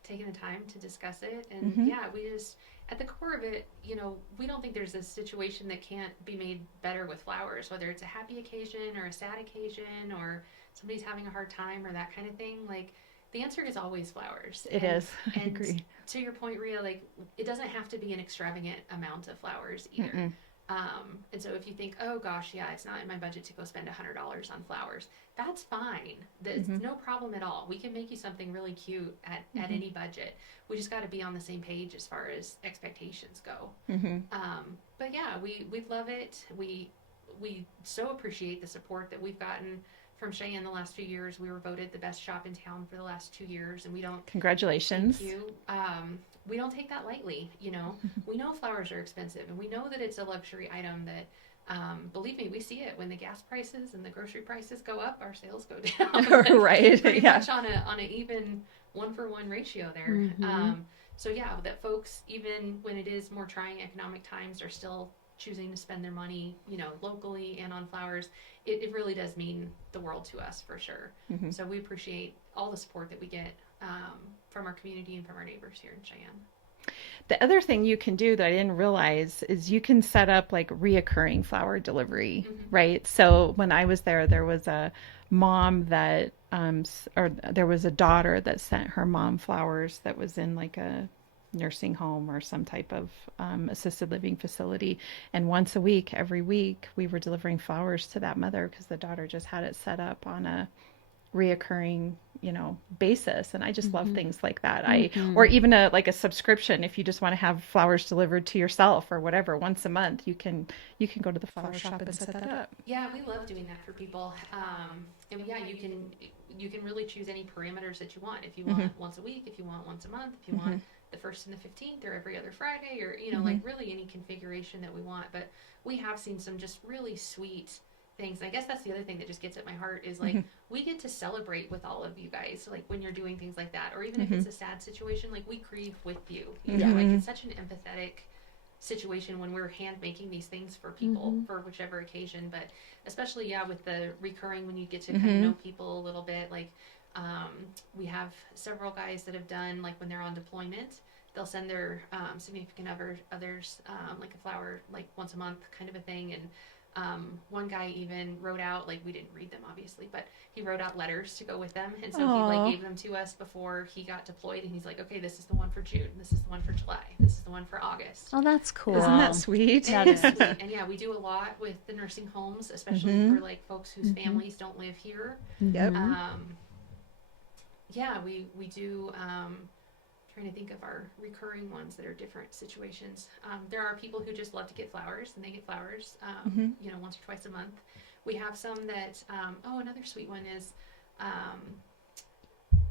taking the time to discuss it. And yeah, we just, at the core of it, you know, we don't think there's a situation that can't be made better with flowers, whether it's a happy occasion or a sad occasion or somebody's having a hard time or that kind of thing. Like, the answer is always flowers. It is. I And agree. to your point, Rhea, like, it doesn't have to be an extravagant amount of flowers either. And so if you think, oh gosh, yeah, it's not in my budget to go spend $100 on flowers, that's fine. There's no problem at all. We can make you something really cute at any budget. We just got to be on the same page as far as expectations go. But yeah, we love it. We so appreciate the support that we've gotten from Cheyenne the last few years. We were voted the best shop in town for the last 2 years, and we don't. Congratulations. Thank you. We don't take that lightly. You know, we know flowers are expensive, and we know that it's a luxury item that, believe me, we see it when the gas prices and the grocery prices go up, our sales go down. Right. Pretty Yeah. much on a even 1-for-1 ratio there. So yeah, that folks, even when it is more trying economic times, are still choosing to spend their money, you know, locally and on flowers. It really does mean the world to us for sure. So we appreciate all the support that we get from our community and from our neighbors here in Cheyenne. The other thing you can do that I didn't realize is you can set up like reoccurring flower delivery, right? So when I was there, there was a mom that, or there was a daughter that sent her mom flowers that was in like a nursing home or some type of assisted living facility. And once a week, every week, we were delivering flowers to that mother because the daughter just had it set up on a reoccurring, basis. And I just love things like that. Or even like a subscription, if you just want to have flowers delivered to yourself or whatever, once a month, you can go to the flower shop and set that up. Yeah, we love doing that for people. And yeah, you can really choose any parameters that you want. If you want once a week, if you want once a month, if you want the 1st and the 15th or every other Friday, or like really any configuration that we want. But we have seen some just really sweet things. And I guess that's the other thing that just gets at my heart is like we get to celebrate with all of you guys. So like when you're doing things like that, or even if it's a sad situation, like we grieve with you. Like it's such an empathetic situation when we're hand making these things for people for whichever occasion. But especially with the recurring, when you get to kind of know people a little bit, like we have several guys that have done, like when they're on deployment, they'll send their significant others like a flower like once a month kind of a thing. And one guy even wrote out, like we didn't read them obviously, but he wrote out letters to go with them. And so he like gave them to us before he got deployed. And he's like, okay, this is the one for June. This is the one for July. This is the one for August. Oh, that's cool. Isn't that sweet? That is sweet. And yeah, we do a lot with the nursing homes, especially for like folks whose families don't live here. Yep. Yeah, we do, trying to think of our recurring ones that are different situations. There are people who just love to get flowers, and they get flowers, once or twice a month. We have some that, another sweet one is,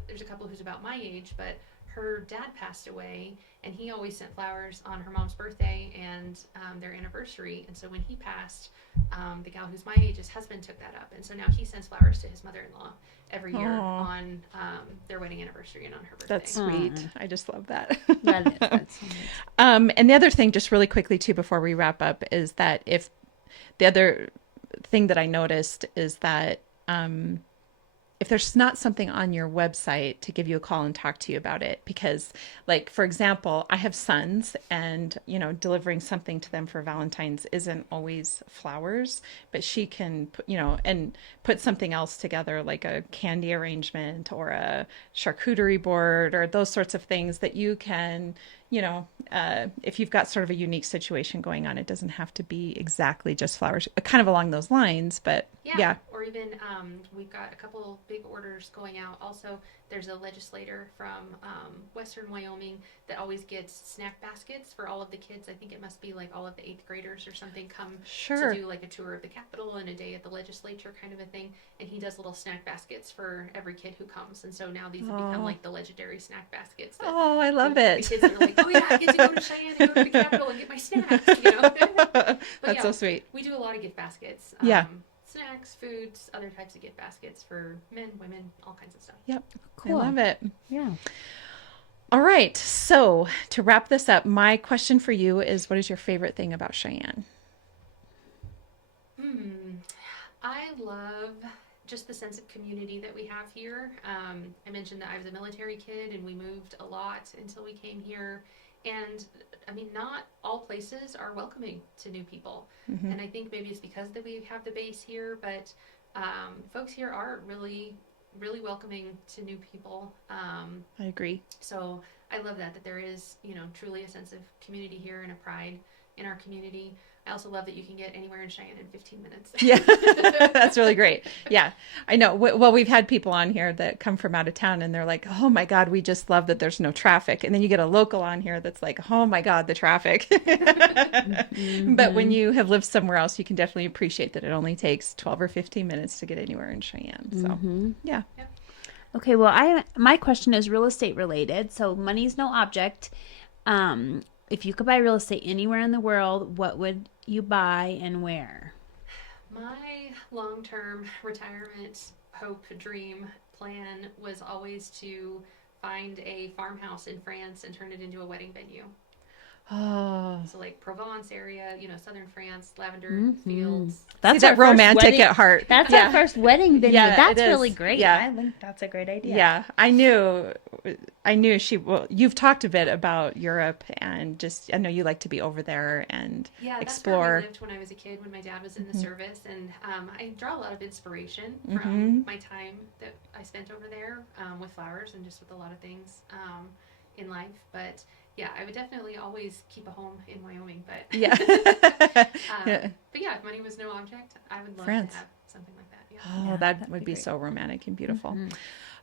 there's a couple who's about my age, but her dad passed away, and he always sent flowers on her mom's birthday and their anniversary. And so when he passed, the gal who's my age, his husband took that up, and so now he sends flowers to his mother-in-law every year on their wedding anniversary and on her birthday. That's sweet. I just love that. That's so nice. And the other thing, just really quickly too, before we wrap up, is that if the other thing that I noticed is that if there's not something on your website, to give you a call and talk to you about it. Because like, for example, I have sons, and, delivering something to them for Valentine's isn't always flowers, but she can, and put something else together, like a candy arrangement or a charcuterie board or those sorts of things that you can, if you've got sort of a unique situation going on, it doesn't have to be exactly just flowers, kind of along those lines, but yeah. Or even we've got a couple big orders going out. Also, there's a legislator from Western Wyoming that always gets snack baskets for all of the kids. I think it must be like all of the 8th graders or something come to do like a tour of the Capitol and a day at the legislature kind of a thing. And he does little snack baskets for every kid who comes. And so now these have become like the legendary snack baskets. I love it. The kids are like, oh yeah, I get to go to Cheyenne and go to the Capitol and get my snacks. That's so sweet. We do a lot of gift baskets. Snacks, foods, other types of gift baskets for men, women, all kinds of stuff. Yep. Cool. I love it. Yeah. All right. So to wrap this up, my question for you is, what is your favorite thing about Cheyenne? I love just the sense of community that we have here. I mentioned that I was a military kid and we moved a lot until we came here. And I mean, not all places are welcoming to new people. And I think maybe it's because that we have the base here, but folks here are really, really welcoming to new people. I agree. So I love that there is, truly a sense of community here and a pride in our community. I also love that you can get anywhere in Cheyenne in 15 minutes. Yeah, that's really great. Yeah, I know. Well, we've had people on here that come from out of town and they're like, oh my God, we just love that there's no traffic. And then you get a local on here that's like, oh my God, the traffic. But when you have lived somewhere else, you can definitely appreciate that it only takes 12 or 15 minutes to get anywhere in Cheyenne. So, yeah. Okay, well, my question is real estate related. So money's no object. If you could buy real estate anywhere in the world, what would you buy and where? My long-term retirement hope, dream, plan was always to find a farmhouse in France and turn it into a wedding venue. Oh, So like Provence area, southern France, lavender fields. That's that our first romantic wedding- at heart. That's Yeah. our first wedding venue. Yeah, That's it is. really great. Yeah. I think that's a great idea. Yeah, I knew you've talked a bit about Europe, and just, I know you like to be over there and Yeah, explore. that's where I lived when I was a kid, when my dad was in the service, and I draw a lot of inspiration from my time that I spent over there with flowers and just with a lot of things in life. But yeah, I would definitely always keep a home in Wyoming. But Yeah. but yeah, if money was no object, I would love France. to have something like that. Yeah. Oh, Yeah, that that'd would be be great. so romantic and beautiful.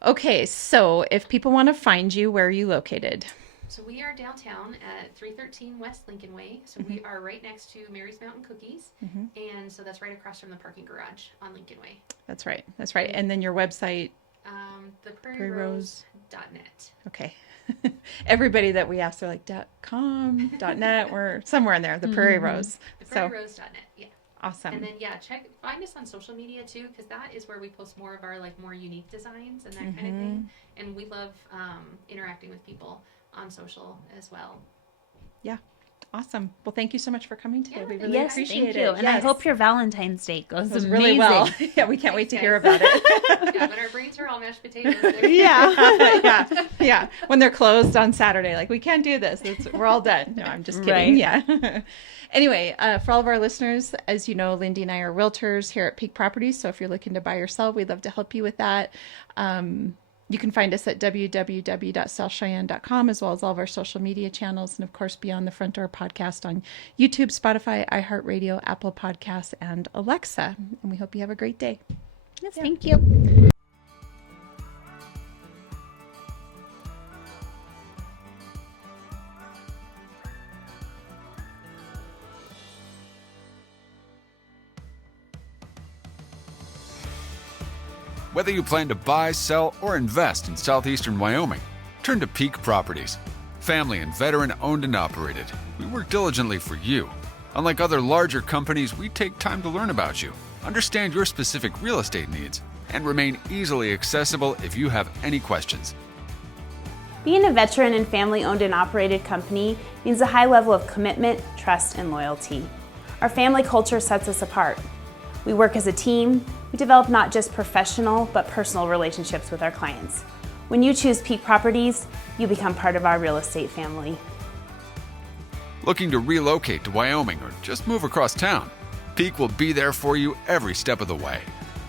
Okay, so if people want to find you, where are you located? So we are downtown at 313 West Lincoln Way. So we are right next to Mary's Mountain Cookies. And so that's right across from the parking garage on Lincoln Way. That's right. That's right. And then your website. The Prairie Rose. prairierose.net. Okay. Everybody that we asked, they're like .com, .net, we're somewhere in there, the Prairie Rose. The So prairierose.net. Yeah. awesome. And then find us on social media too, because that is where we post more of our like more unique designs and that kind of thing. And we love interacting with people on social as well. Yeah. Awesome. Well, thank you so much for coming today. Yeah, We thank really you. Yes, appreciate thank it. you. And I Yes. hope your Valentine's Day goes It was amazing. really well. Yeah, we can't wait to hear about it. Yeah, but our brains are all mashed potatoes. Yeah. Yeah. When they're closed on Saturday, like, we can't do this. We're all done. No, I'm just kidding. Right. Yeah. Anyway, for all of our listeners, as you know, Lindy and I are realtors here at Peak Properties. So if you're looking to buy or sell, we'd love to help you with that. You can find us at www.southcheyenne.com, as well as all of our social media channels. And of course, Beyond the Front Door podcast on YouTube, Spotify, iHeartRadio, Apple Podcasts, and Alexa. And we hope you have a great day. Yes, thank you. Whether you plan to buy, sell, or invest in southeastern Wyoming, turn to Peak Properties. Family and veteran owned and operated, we work diligently for you. Unlike other larger companies, we take time to learn about you, understand your specific real estate needs, and remain easily accessible if you have any questions. Being a veteran and family-owned and operated company means a high level of commitment, trust, and loyalty. Our family culture sets us apart. We work as a team. We develop not just professional, but personal relationships with our clients. When you choose Peak Properties, you become part of our real estate family. Looking to relocate to Wyoming or just move across town? Peak will be there for you every step of the way.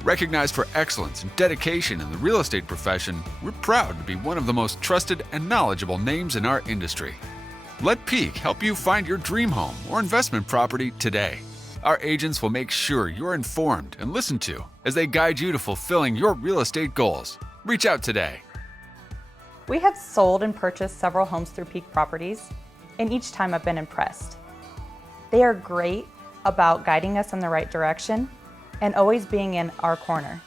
Recognized for excellence and dedication in the real estate profession, we're proud to be one of the most trusted and knowledgeable names in our industry. Let Peak help you find your dream home or investment property today. Our agents will make sure you're informed and listened to as they guide you to fulfilling your real estate goals. Reach out today. We have sold and purchased several homes through Peak Properties, and each time I've been impressed. They are great about guiding us in the right direction and always being in our corner.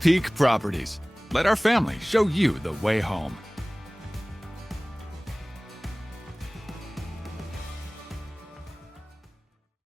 Peak Properties. Let our family show you the way home.